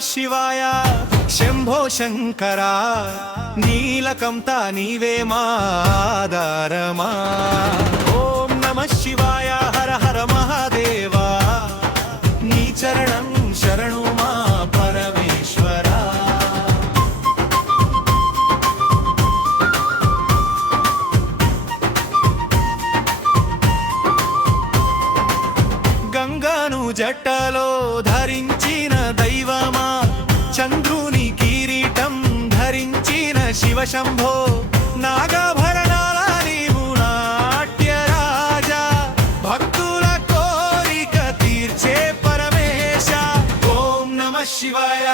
శివాయ శంభో శంకర నీలకంఠ నీవే మా ఆధారమా ఓం నమః శివాయ హర హర మహాదేవా నీ చరణం శరణు మా పరమేశ్వర గంగాను జట్టలో ధరించిన దైవమా చంద్రుని కిరీటం ధరించిన శివ శంభో నాగాభరణాల నీవు నాట్య రాజా భక్తుల కోరిక తీర్చే పరమేశ ఓం నమః శివాయ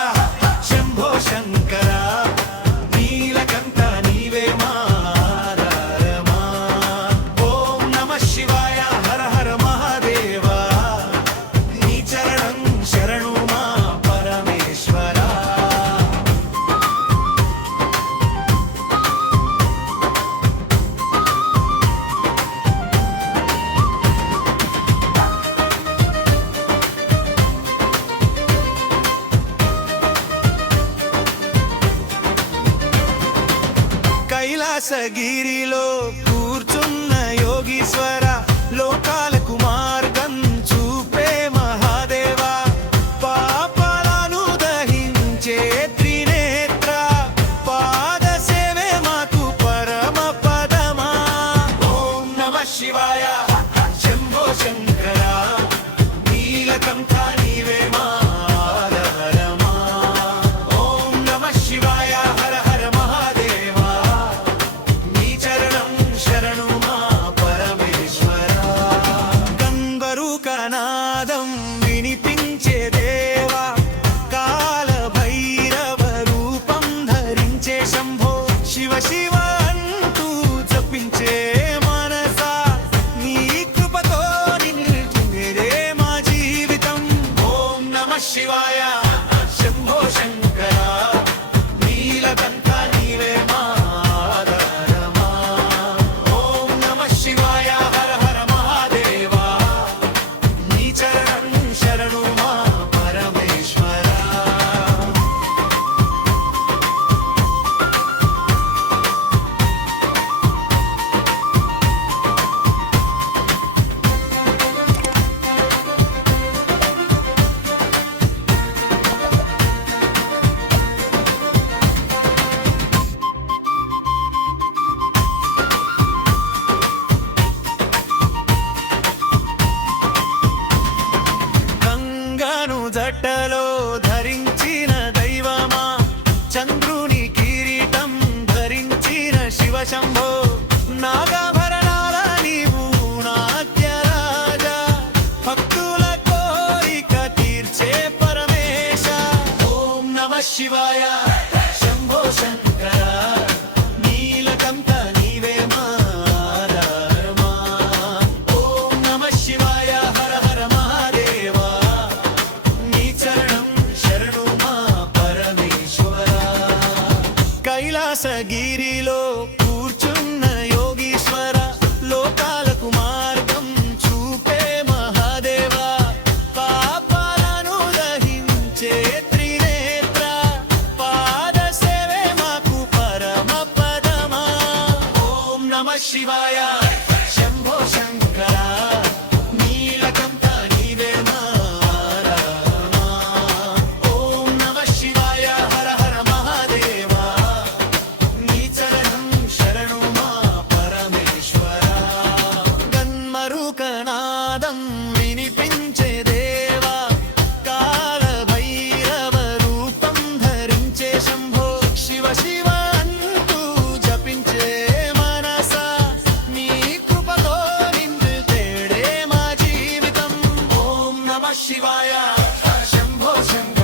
శంభో శంకర నీలకంఠ నీవే మా ఆధారమా ఓం నమః శివాయ హర హర మహాదేవా నీ చరణం శరణు మా పరమేశ్వర కైలాసగిరిలో కూర్చున్న యోగీశ్వర లోకాలకు మార్గం చూపే మహాదేవా పాపాలను దహించే త్రినేత్ర పాద సేవే మాకు పరమ పదమా ఓం నమః శివాయ శంభో శంకర నీలకంఠ నీవే మా ఆధారమా ఓం నమః శివాయ హర హర మహాదేవా నీ చరణం శరణు మా పరమేశ్వర గంగరుకనాదం వినిపించే దేవా కాల భైరవ రూపం ధరించే శంభో శివ శివ అంటూ జపించే మనసా నీ కృపతో నిన్నురే మా జీవితం ఓం నమః శివాయ శంభో శంకర నీలకంఠ నీవే మా ఆధారమా ఓం నమః శివాయ హర హర మహాదేవా నీ చరణం శరణు మా పరమేశ్వర గంగాను జట్టలో ధరించిన దైవమా చంద్రుని కిరీటం ధరించిన శివ శంభో నాగాభరణాల నీవు నాట్య రాజా భక్తుల కోరిక తీర్చే పరమేశ ఓం నమః శివాయ శంభో శంకర నీలకంఠ నీవే మా ఆధారమా ఓం నమః శివాయ హర హర మహాదేవా నీ చరణం శరణు మా పరమేశ్వర కైలాసగిరిలో కూర్చున్న యోగీశ్వర లోకాలకు మార్గం చూపే మహాదేవా పాపాలను దహించే త్రినేత్ర పాద సేవే మాకు పరమ పదమా ఓం నమః శివాయ శంభో శంకర నీలకంఠ నీవే మా ఆధారమా ఓం నమః శివాయ హర హర మహాదేవా నీ చరణం శరణు మా పరమేశ్వర గన్మరుకనాదం వినిపించే దేవా కాల భైరవ రూపం ధరించే శంభో శివ శివ అంటూ జపించే మనసా నీ కృపతో నిన్ను తేడే మా జీవితం ఓం నమః శివాయ శంభో శంకర